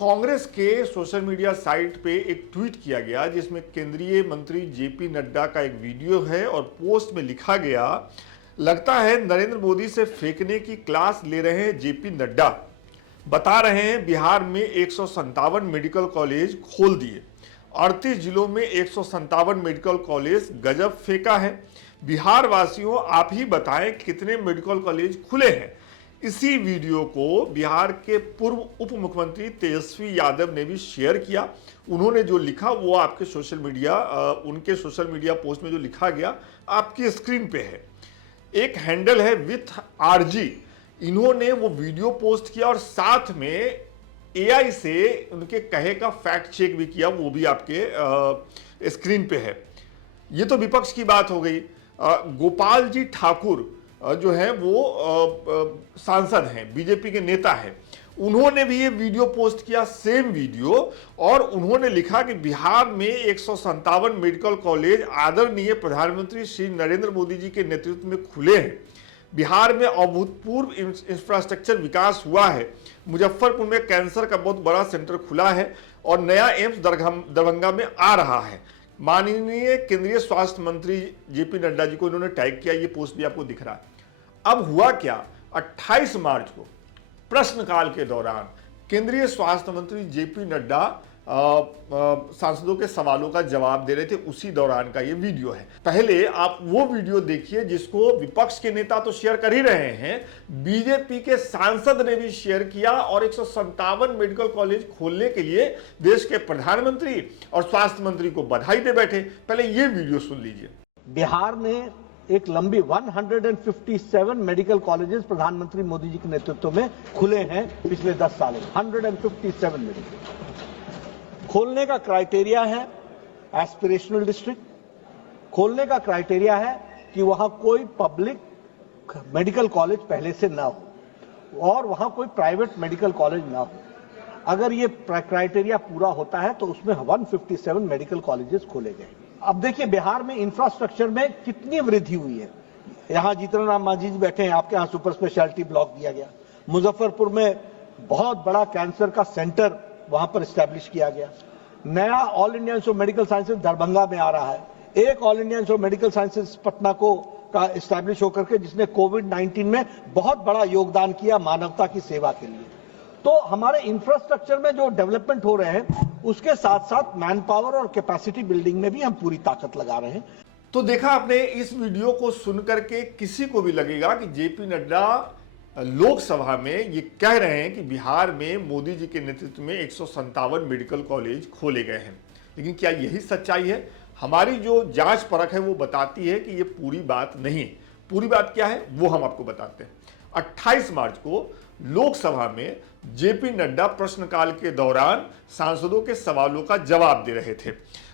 कांग्रेस के social media site पे एक ट्वीट किया गया जिसमें केंद्रीय मंत्री जेपी नड्डा का एक वीडियो है और पोस्ट में लिखा गया, लगता है नरेंद्र मोदी से फेंकने की क्लास ले रहे हैं जेपी नड्डा। बता रहे हैं बिहार में 157 मेडिकल कॉलेज खोल दिए, 38 जिलों में 157 मेडिकल कॉलेज, गजब फेंका है। बिहार वासियों आप ही बताएं कितने मेडिकल कॉलेज खुले हैं। इसी वीडियो को बिहार के पूर्व उप मुख्यमंत्री तेजस्वी यादव ने भी शेयर किया। उन्होंने जो लिखा वो आपके उनके सोशल मीडिया पोस्ट में जो लिखा गया आपकी स्क्रीन पे है। एक हैंडल है विथ आरजी, इन्होंने वो वीडियो पोस्ट किया और साथ में एआई से उनके कहे का फैक्ट चेक भी किया, वो भी आपके स्क्रीन पे है। ये तो विपक्ष की बात हो गई। गोपाल जी ठाकुर जो है वो सांसद हैं, बीजेपी के नेता हैं, उन्होंने भी ये वीडियो पोस्ट किया, सेम वीडियो, और उन्होंने लिखा कि बिहार में 157 मेडिकल कॉलेज आदरणीय प्रधानमंत्री श्री नरेंद्र मोदी जी के नेतृत्व में खुले हैं। बिहार में अभूतपूर्व इंफ्रास्ट्रक्चर विकास हुआ है। मुजफ्फरपुर में कैंसर का बहुत बड़ा सेंटर खुला है और नया एम्स दरभंगा में आ रहा है। माननीय केंद्रीय स्वास्थ्य मंत्री जेपी नड्डा जी को इन्होंने टैग किया, ये पोस्ट भी आपको दिख रहा है। अब हुआ क्या, 28 मार्च को प्रश्नकाल के दौरान केंद्रीय स्वास्थ्य मंत्री जेपी नड्डा सांसदों के सवालों का जवाब दे रहे थे, उसी दौरान का ये वीडियो है। पहले आप वो वीडियो देखिए जिसको विपक्ष के नेता तो शेयर कर ही रहे हैं, बीजेपी के सांसद ने भी शेयर किया और 157 मेडिकल कॉलेज खोलने के लिए देश के प्रधानमंत्री और स्वास्थ्य मंत्री को बधाई दे बैठे। पहले ये वीडियो सुन लीजिए। बिहार में एक लंबी 157 मेडिकल कॉलेजेस प्रधानमंत्री मोदी जी के नेतृत्व में खुले हैं पिछले 10 सालों में। 157 मेडिकल खोलने का क्राइटेरिया है एस्पिरेशनल डिस्ट्रिक्ट। खोलने का क्राइटेरिया है कि वहां कोई पब्लिक मेडिकल कॉलेज पहले से ना हो और वहां कोई प्राइवेट मेडिकल कॉलेज ना हो। अगर ये क्राइटेरिया पूरा होता है तो उसमें 157 मेडिकल कॉलेजेस खोले गए। अब देखिए बिहार में इंफ्रास्ट्रक्चर में कितनी वृद्धि हुई है। यहां जीतन राम मांझी जी बैठे हैं, आपके यहां सुपर स्पेशलिटी ब्लॉक दिया गया। मुजफ्फरपुर में बहुत बड़ा कैंसर का सेंटर वहां पर स्टैब्लिश किया गया। नया all India institute of medical sciences Darbhanga में आ रहा है। एक all India institute of medical sciences Patna का स्टैब्लिश होकर के जिसने कोविड-19 में बहुत बड़ा योगदान किया मानवता की सेवा के लिए। तो हमारे इंफ्रास्ट्रक्चर में जो डेवलपमेंट हो रहे हैं उसके साथ साथ मैन पावर और कैपेसिटी बिल्डिंग में भी हम पूरी ताकत लगा रहे हैं। तो देखा आपने, इस वीडियो को सुनकर के किसी को भी लगेगा कि जेपी नड्डा लोकसभा में ये कह रहे हैं कि बिहार में मोदी जी के नेतृत्व में 157 मेडिकल कॉलेज खोले गए हैं। लेकिन क्या यही सच्चाई है? हमारी जो जांच परख है वो बताती है कि ये पूरी बात नहीं है। पूरी बात क्या है वो हम आपको बताते हैं। 28 मार्च को लोकसभा में जेपी नड्डा प्रश्नकाल के दौरान सांसदों के सवालों का जवाब दे रहे थे।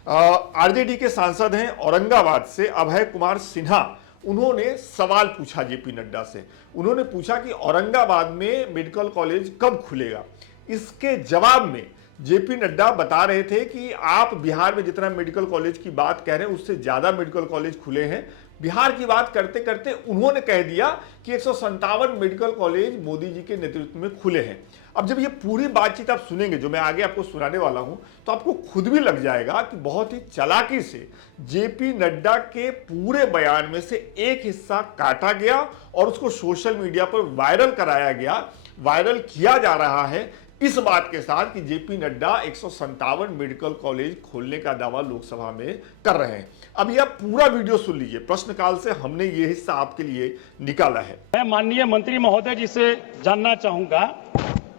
आरजेडी के सांसद हैं औरंगाबाद से अभय कुमार सिन्हा, उन्होंने सवाल पूछा जेपी नड्डा से। उन्होंने पूछा कि औरंगाबाद में मेडिकल कॉलेज कब खुलेगा। इसके जवाब में जेपी नड्डा बता रहे थे कि आप बिहार में जितना मेडिकल कॉलेज की बात कह रहे हैं उससे ज्यादा मेडिकल कॉलेज खुले हैं। बिहार की बात करते करते उन्होंने कह दिया कि 157 मेडिकल कॉलेज मोदी जी के नेतृत्व में खुले हैं। अब जब ये पूरी बातचीत आप सुनेंगे जो मैं आगे आपको सुनाने वाला हूं, तो आपको खुद भी लग जाएगा कि बहुत ही चालाकी से जेपी नड्डा के पूरे बयान में से एक हिस्सा काटा गया और उसको सोशल मीडिया पर वायरल कराया गया, वायरल किया जा रहा है इस बात के साथ कि जेपी नड्डा 157 मेडिकल कॉलेज खोलने का दावा लोकसभा में कर रहे हैं। अब यह पूरा वीडियो सुन लीजिए, प्रश्नकाल से हमने ये हिस्सा आपके लिए निकाला है। मैं माननीय मंत्री महोदय जी से जानना चाहूंगा,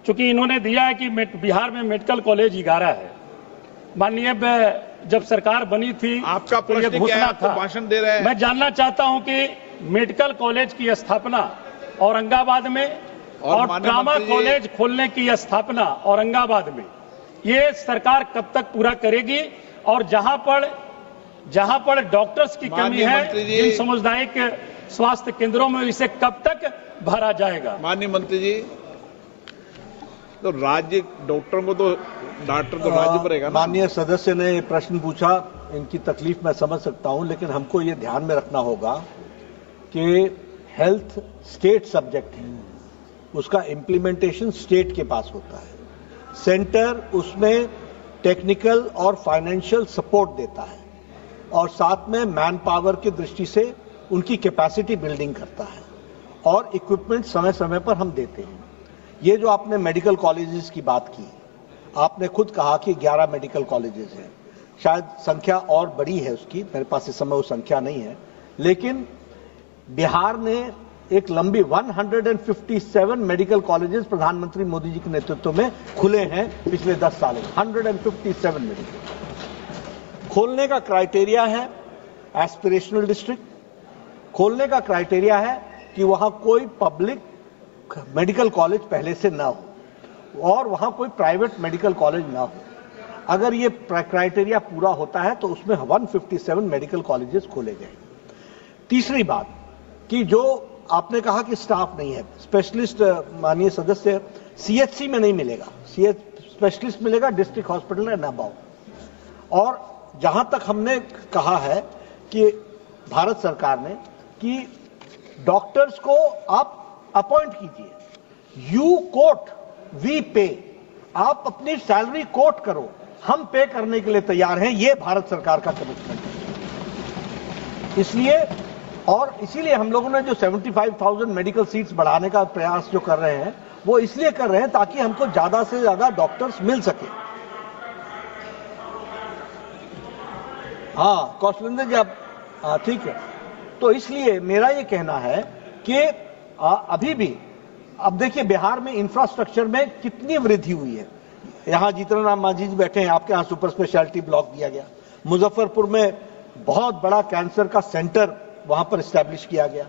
क्योंकि इन्होंने दिया है कि बिहार में मेडिकल कॉलेज 11 है। माननीय जब सरकार बनी थी आपका तो ये घोषणा था, भाषण दे रहे हैं। मैं जानना चाहता हूं कि मेडिकल कॉलेज की स्थापना औरंगाबाद में और ट्रामा कॉलेज खोलने की स्थापना औरंगाबाद में ये सरकार कब तक पूरा करेगी, और जहां पर डॉक्टर्स की कमी है जिन सामुदायिक स्वास्थ्य केंद्रों में, इसे कब तक भरा जाएगा? माननीय मंत्री जी, तो राज्य डॉक्टरों को तो राज्य पड़ेगा। माननीय सदस्य ने प्रश्न पूछा, इनकी तकलीफ मैं समझ सकता हूं, लेकिन हमको ये ध्यान में रखना होगा कि हेल्थ स्टेट सब्जेक्ट है, उसका इम्प्लीमेंटेशन स्टेट के पास होता है। सेंटर उसमें टेक्निकल और फाइनेंशियल सपोर्ट देता है और साथ में मैन पावर की दृष्टि से उनकी कैपेसिटी बिल्डिंग करता है और इक्विपमेंट समय समय पर हम देते हैं। ये जो आपने मेडिकल कॉलेजेस की बात की, आपने खुद कहा कि 11 मेडिकल कॉलेजेस हैं, शायद संख्या और बड़ी है उसकी, मेरे पास इस समय वो संख्या नहीं है, लेकिन बिहार ने एक लंबी 157 मेडिकल कॉलेजेस प्रधानमंत्री मोदी जी के नेतृत्व में खुले हैं पिछले 10 सालों में। 157 मेडिकल खोलने का क्राइटेरिया है एस्पिरेशनल डिस्ट्रिक्ट, खोलने का क्राइटेरिया है कि वहां कोई पब्लिक मेडिकल कॉलेज पहले से ना हो और वहां कोई प्राइवेट मेडिकल कॉलेज ना हो। अगर ये क्राइटेरिया पूरा होता है तो उसमें 157 मेडिकल कॉलेजेस खोले गए। तीसरी बात कि जो आपने कहा कि स्टाफ नहीं है, स्पेशलिस्ट माननीय सदस्य सीएचसी में नहीं मिलेगा, स्पेशलिस्ट मिलेगा डिस्ट्रिक्ट हॉस्पिटल एंड अबाउ। और जहां तक हमने कहा है कि भारत सरकार ने कि डॉक्टर्स को आप अपॉइंट कीजिए, यू कोट वी पे, आप अपनी सैलरी कोट करो, हम पे करने के लिए तैयार हैं। ये भारत सरकार का कमिटमेंट है। इसलिए और इसीलिए हम लोगों ने जो 75,000 मेडिकल सीट्स बढ़ाने का प्रयास जो कर रहे हैं वो इसलिए कर रहे हैं ताकि हमको ज्यादा से ज्यादा डॉक्टर्स मिल सके। हाँ कौशलेंद्र जी आप ठीक है। तो इसलिए मेरा ये कहना है कि अभी भी अब देखिए बिहार में इंफ्रास्ट्रक्चर में कितनी वृद्धि हुई है। यहां जीतन राम मांझी जी बैठे हैं, आपके यहां सुपर स्पेशलिटी ब्लॉक दिया गया। मुजफ्फरपुर में बहुत बड़ा कैंसर का सेंटर वहां पर स्टैब्लिश किया गया।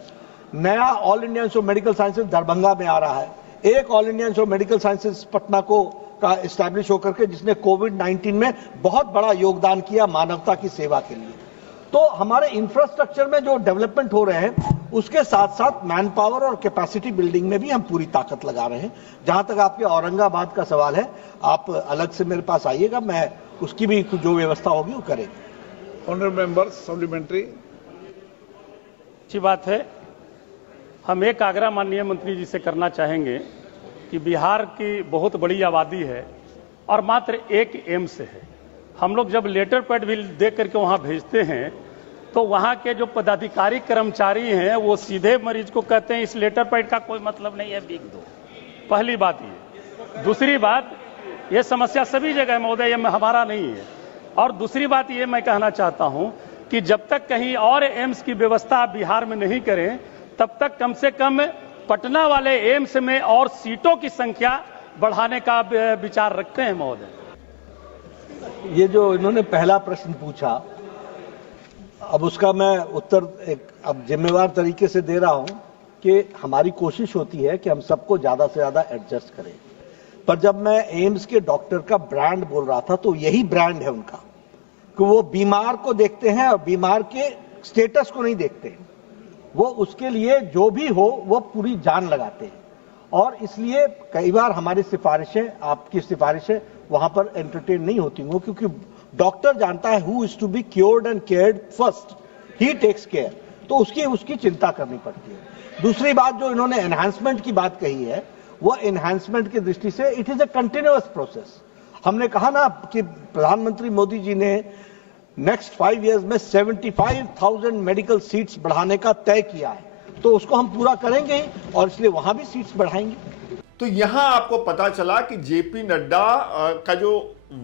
नया all India institute of medical sciences Darbhanga में आ रहा है। एक all India institute of medical sciences Patna को का स्टैब्लिश होकर के जिसने कोविड-19 में बहुत बड़ा योगदान किया मानवता की सेवा के लिए। तो हमारे इंफ्रास्ट्रक्चर में जो डेवलपमेंट हो रहे हैं उसके साथ साथ मैन पावर और कैपेसिटी बिल्डिंग में भी हम पूरी ताकत लगा रहे हैं। जहां तक आपके औरंगाबाद का सवाल है, आप अलग से मेरे पास आइएगा, मैं उसकी भी जो व्यवस्था होगी वो करेंगे। Honourable member supplementary. अच्छी बात है। हम एक आग्रह माननीय मंत्री जी से करना चाहेंगे कि बिहार की बहुत बड़ी आबादी है और मात्र एक एम्स है। हम लोग जब लेटर पैड भी दे करके वहां भेजते हैं तो वहां के जो पदाधिकारी कर्मचारी हैं वो सीधे मरीज को कहते हैं इस लेटर पैड का कोई मतलब नहीं है, बिक दो। पहली बात ये। दूसरी बात, ये समस्या सभी जगह है महोदय, ये हमारा नहीं है। और दूसरी बात ये मैं कहना चाहता हूं कि जब तक कहीं और एम्स की व्यवस्था बिहार में नहीं करें तब तक कम से कम पटना वाले एम्स में और सीटों की संख्या बढ़ाने का विचार रखते हैं महोदय। ये जो इन्होंने पहला प्रश्न पूछा, अब उसका मैं उत्तर एक अब जिम्मेवार तरीके से दे रहा हूं कि हमारी कोशिश होती है कि हम सबको ज्यादा से ज्यादा एडजस्ट करें। पर जब मैं एम्स के डॉक्टर का ब्रांड बोल रहा था तो यही ब्रांड है उनका कि वो बीमार को देखते हैं और बीमार के स्टेटस को नहीं देखते हैं। वो उसके लिए जो भी हो वो पूरी जान लगाते हैं। और इसलिए कई बार हमारी सिफारिशें, आपकी सिफारिशें वहां पर एंटरटेन नहीं होती हो, क्योंकि डॉक्टर जानता है who is to be cured and cared first, he takes care, तो उसकी चिंता करनी पड़ती है। दूसरी बात जो इन्होंने एनहांसमेंट की बात कही है, वो एनहांसमेंट की दृष्टि से it is a continuous process. हमने कहा ना कि प्रधानमंत्री मोदी जी ने नेक्स्ट 5 इयर्स में 75,000 मेडिकल सीट्स बढ़ाने का तय किया है, तो उसको हम पूरा करेंगे और इसलिए वहां भी सीट्स बढ़ाएंगे। तो यहां आपको पता चला कि जेपी नड्डा का जो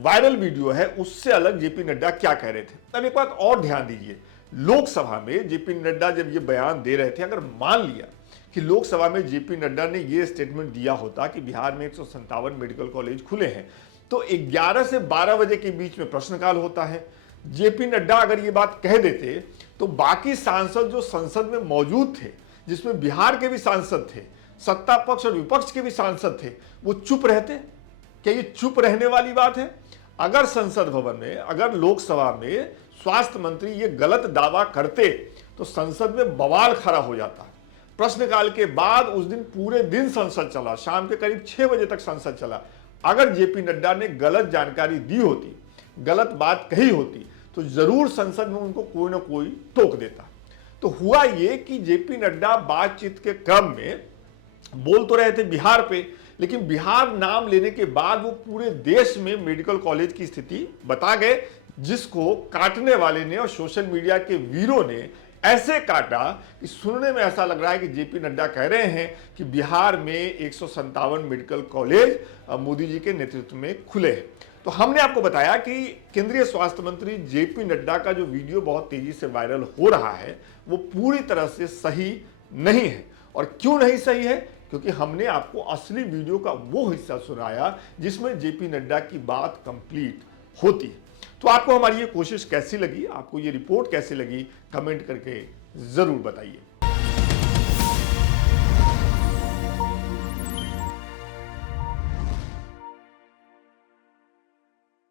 वायरल वीडियो है उससे अलग जेपी नड्डा क्या कह रहे थे। अब एक बात और ध्यान दीजिए, लोकसभा में जेपी नड्डा जब ये बयान दे रहे थे, अगर मान लिया कि लोकसभा में जेपी नड्डा ने ये स्टेटमेंट दिया होता कि बिहार में 157 मेडिकल कॉलेज खुले हैं, तो 11 से 12 बजे के बीच में प्रश्नकाल होता है। जेपी नड्डा अगर ये बात कह देते तो बाकी सांसद जो संसद में मौजूद थे, जिसमें बिहार के भी सांसद थे, सत्ता पक्ष और विपक्ष के भी सांसद थे, वो चुप रहते। क्या ये चुप रहने वाली बात है? अगर संसद भवन में, अगर लोकसभा में स्वास्थ्य मंत्री ये गलत दावा करते तो संसद में बवाल खड़ा हो जाता। प्रश्नकाल के बाद उस दिन पूरे दिन संसद चला, शाम के करीब 6 बजे तक संसद चला। अगर जेपी नड्डा ने गलत जानकारी दी होती, गलत बात कही होती, तो जरूर संसद में उनको कोई ना कोई टोक देता। तो हुआ ये कि जेपी नड्डा बातचीत के क्रम में बोल तो रहे थे बिहार पे लेकिन बिहार नाम लेने के बाद वो पूरे देश में मेडिकल कॉलेज की स्थिति बता गए, जिसको काटने वाले ने और सोशल मीडिया के वीरों ने ऐसे काटा कि सुनने में ऐसा लग रहा है कि जेपी नड्डा कह रहे हैं कि बिहार में 157 मेडिकल कॉलेज मोदी जी के नेतृत्व में खुले हैं। तो हमने आपको बताया कि केंद्रीय स्वास्थ्य मंत्री जेपी नड्डा का जो वीडियो बहुत तेजी से वायरल हो रहा है वो पूरी तरह से सही नहीं है। और क्यों नहीं सही है? क्योंकि हमने आपको असली वीडियो का वो हिस्सा सुनाया जिसमें जेपी नड्डा की बात कंप्लीट होती है। तो आपको हमारी ये कोशिश कैसी लगी, आपको ये रिपोर्ट कैसी लगी, कमेंट करके जरूर बताइए।